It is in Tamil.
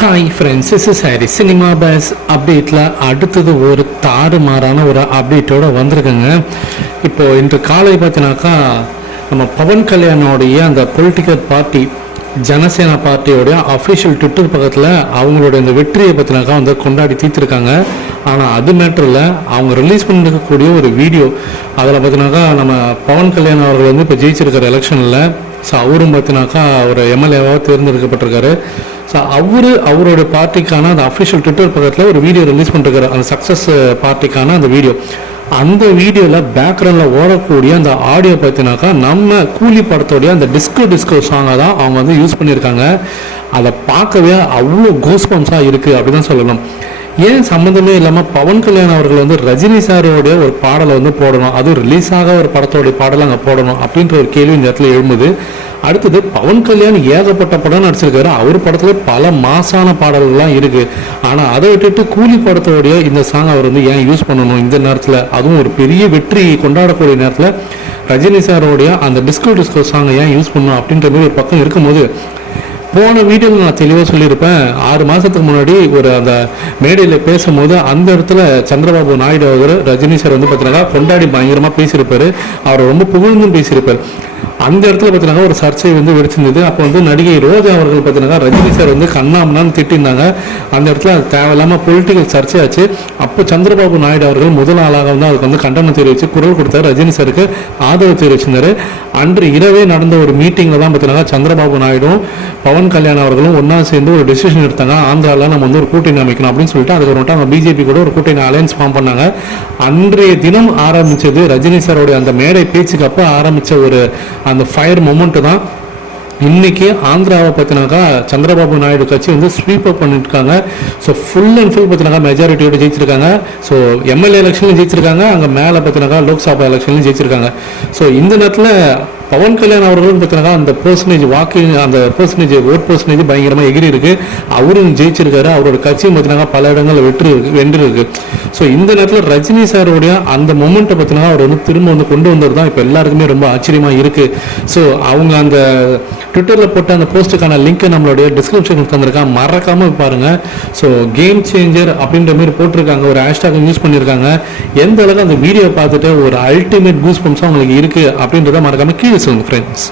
Hi friends is is Harry cinema base அப்டேட்டில் அடுத்தது ஒரு தாறுமாறான ஒரு அப்டேட்டோட வந்திருக்குங்க. இப்போது இன்று காலை பார்த்தினாக்கா நம்ம பவன் கல்யாணோடைய அந்த பொலிட்டிக்கல் பார்ட்டி ஜனசேனா பார்ட்டியோடைய அஃபிஷியல் ட்விட்டர் பக்கத்தில் அவங்களோட இந்த வெற்றியை பற்றினாக்கா வந்து கொண்டாடி தீர்த்துருக்காங்க. ஆனால் அது மேட்டரில் அவங்க ரிலீஸ் பண்ணிருக்கக்கூடிய ஒரு வீடியோ அதில் பார்த்தினாக்கா நம்ம பவன் கல்யாண் அவர்கள் வந்து இப்போ ஜெயிச்சிருக்கிற எலெக்ஷனில் ஸோ அவரும் பார்த்தினாக்கா ஒரு எம்எல்ஏவாக தேர்ந்தெடுக்கப்பட்டிருக்காரு. ஸோ அவரு அவரோட பார்ட்டிக்கான அந்த அஃபிஷியல் ட்விட்டர் பக்கத்தில் ஒரு வீடியோ ரிலீஸ் பண்ணிருக்காரு. அந்த சக்ஸஸ் பார்ட்டிக்கான அந்த வீடியோ அந்த வீடியோவில் பேக்ரவுண்டில் ஓடக்கூடிய அந்த ஆடியோ பார்த்தினாக்கா நம்ம கூலி படத்தோடைய அந்த டிஸ்கோ டிஸ்கோ சாங்கை தான் அவங்க வந்து யூஸ் பண்ணியிருக்காங்க அதை பார்க்கவே அவ்வளோ கோஸ்பம்ஸாக இருக்குது அப்படி தான் சொல்லணும். ஏன் சம்மந்தமே இல்லாமல் பவன் கல்யாண் அவர்கள் வந்து ரஜினி சாரோடைய ஒரு பாடலை வந்து போடணும். அதுவும் ரிலீஸ் ஆக ஒரு படத்தோடைய பாடலை அங்கே போடணும் அப்படின்ற ஒரு கேள்வி இந்த இடத்துல எழும்புது. அடுத்தது பவன் கல்யாண் ஏகப்பட்ட படம் நடிச்சிருக்காரு. அவர் படத்துல பல மாசான பாடல்கள்லாம் இருக்கு. ஆனால் அதை விட்டுட்டு கூலி படத்தோடைய இந்த சாங் அவர் வந்து ஏன் யூஸ் பண்ணணும்? இந்த நேரத்தில் அதுவும் ஒரு பெரிய வெற்றி கொண்டாடக்கூடிய நேரத்தில் ரஜினி சாரோடைய அந்த டிஸ்கோ டிஸ்கோ சாங்கை ஏன் யூஸ் பண்ணணும் அப்படின்ற மாதிரி ஒரு பக்கம் இருக்கும்போது போன வீடியோவில் நான் தெளிவாக சொல்லியிருப்பேன். ஆறு மாதத்துக்கு முன்னாடி ஒரு அந்த மேடையில் பேசும்போது அந்த இடத்துல சந்திரபாபு நாயுடு அவர் ரஜினி சார் வந்து பார்த்தீங்கன்னா கொண்டாடி பயங்கரமாக பேசியிருப்பார். அவர் ரொம்ப புகழ்ந்தும் பேசியிருப்பார். அந்த இடத்துல பார்த்தீங்கன்னா ஒரு சர்ச்சை வந்து வெடிச்சிருந்தது அப்போ வந்து நடிகை ரோஜா அவர்கள் பார்த்தீங்கன்னா ரஜினி சார் வந்து கண்ணாமண்ணான்னு திட்டிருந்தாங்க. அந்த இடத்துல அது தேவையில்லாமல் பொலிட்டிக்கல் சர்ச்சையாச்சு. அப்போ சந்திரபாபு நாயுடு அவர்கள் முதல் ஆளாக வந்து அதுக்கு வந்து கண்டனம் தெரிவித்து குரல் கொடுத்தார். ரஜினி சாருக்கு ஆதரவு தெரிவிச்சிருந்தாரு. அன்று இரவே நடந்த ஒரு மீட்டிங்கில் தான் பார்த்தீங்கன்னா சந்திரபாபு நாயுடும் பவன் கல்யாண் அவர்களும் ஒன்றா சேர்ந்து ஒரு டிசிஷன் எடுத்தாங்க. ஆந்திராவில் நம்ம வந்து ஒரு கூட்டணி அமைக்கணும் அப்படின்னு சொல்லிட்டு அதுக்கப்புறமேட்டு அவங்க பிஜேபி கூட ஒரு கூட்டணி அலையன்ஸ் ஃபார்ம் பண்ணாங்க. அன்றைய தினம் ஆரம்பித்தது ரஜினி சாரோடைய அந்த மேடை பேச்சுக்கு அப்போ ஆரம்பித்த ஒரு அந்த ஃபயர் மொமெண்ட்டு தான் இன்னைக்கு ஆந்திராவை பார்த்தினாக்கா சந்திரபாபு நாயுடு கட்சி வந்து ஸ்வீப் அப் பண்ணிருக்காங்க ஸோ ஃபுல் அண்ட் ஃபுல் பார்த்தினாக்கா மெஜாரிட்டியோட ஜெயிச்சிருக்காங்க. ஸோ எம்எல்ஏ எலெக்ஷன்லையும் ஜெயிச்சிருக்காங்க. அங்கே மேலே பார்த்தினாக்கா லோக்சபா எலெக்ஷன்லையும் ஜெயிச்சிருக்காங்க. ஸோ இந்த நேரத்தில் பவன் கல்யாண் அவர்களும் பார்த்தீங்கன்னா அந்த பர்சன்டேஜ் வாக்கு அந்த பர்சன்டேஜ் ஓட் பர்சன்டேஜ் பயங்கரமாக எகிரி இருக்கு அவரும் ஜெயிச்சிருக்காரு. அவரோட கட்சியும் பார்த்தீங்கன்னா பல இடங்களில் வெற்றி இருக்கு வென்று இருக்கு ஸோ இந்த நேரத்தில் ரஜினி சாரோடைய அந்த மொமெண்ட்டை பற்றினா அவர் வந்து திரும்ப வந்து கொண்டு வந்தது தான் இப்போ எல்லாருக்குமே ரொம்ப ஆச்சரியமாக இருக்குது ஸோ அவங்க அந்த ட்விட்டரில் போட்ட அந்த போஸ்ட்டுக்கான லிங்க்கை நம்மளுடைய டிஸ்கிரிப்ஷனுக்கு தந்திருக்காங்க மறக்காமல் பாருங்கள் ஸோ கேம் சேஞ்சர் அப்படின்ற மாதிரி போட்டிருக்காங்க ஒரு ஹேஷ்டாக் யூஸ் பண்ணியிருக்காங்க எந்த அளவுக்கு அந்த வீடியோ பார்த்துட்டு ஒரு அல்டிமேட் கூஸ் பம்ஸாக அவங்களுக்கு இருக்குது அப்படின்றத மறக்காமல் கீழே சொல்லுங்கள் ஃப்ரெண்ட்ஸ்